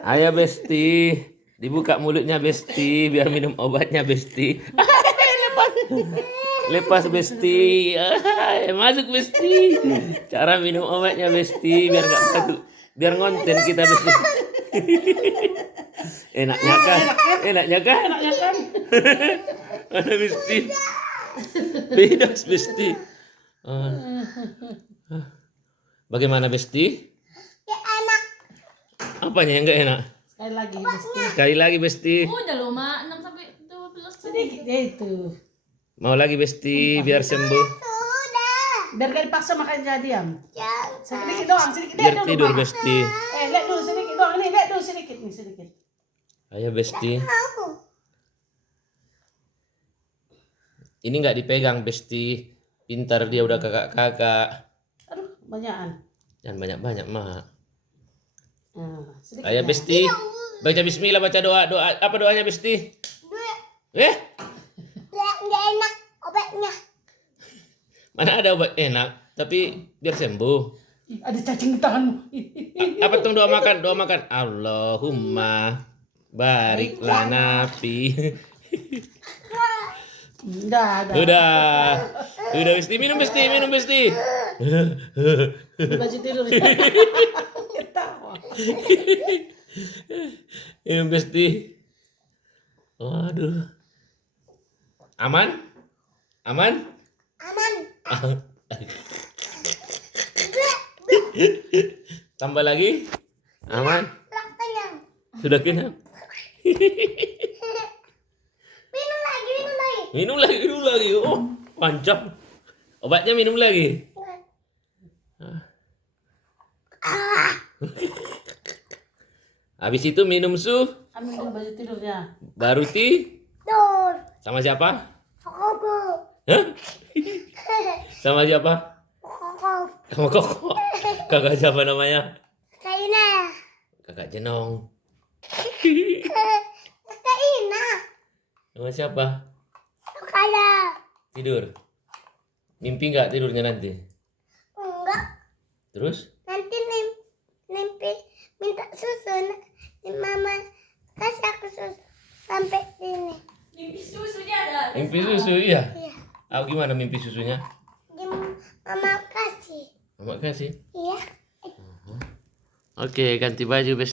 Ayo Besti, dibuka mulutnya Besti biar minum obatnya Besti. Lepas, lepas Besti. Masuk Besti. Cara minum obatnya Besti biar nggak batuk, biar ngonten kita Besti. Enaknya kan? Enaknya kan? Mana Besti? Bebas Besti. Bagaimana Besti? Apanya yang enggak enak? Sekali lagi Besti. Sekali lagi Besti. Udah loh, Mak. 6 sampai 12 Sedikit ya itu. Mau lagi Besti biar sembuh. Biar gak dipaksa makan jadi diam. Sedikit doang, sedikit. Biar Lihat dulu, tidur Mak. Besti. Lihat dulu sedikit doang. Nih, lihat dulu sedikit nih, sedikit. Ayo Besti. Ini nggak dipegang Besti. Pintar dia udah kakak-kakak. Aduh, banyakan. Jangan banyak-banyak Mak. Sedikit. Ayo ya. Besti. Baca bismillah, baca doa. Apa doanya Besti? Nggak enak obatnya. Mana ada obat enak, tapi biar sembuh. Ih, ada cacing di tanganmu. Apa tuh doa makan? Doa makan. Allahumma barik lana fi. Udah. Udah Besti, minum Besti. Baju tidur. Ketawa. Minum Besti. Waduh. Aman? Tambah lagi? Aman? Sudah kenyang? Minum lagi. Oh, panjang. Obatnya minum lagi. Habis itu minum Ambil dulu baju tidurnya. baru sama siapa? Hah? Sama siapa? Sama Koko. Kakak siapa namanya? Kakak Jenong. Sama siapa? Tidur. Mimpi nggak tidurnya nanti? Terus? Nanti mimpi minta susu. Mama kasih aku susu sampai sini. Mimpi susunya ada. Mimpi susu iya. Iya. Gimana mimpi susunya? Mama kasih. Mama kasih. Iya. Oke, ganti baju Besti.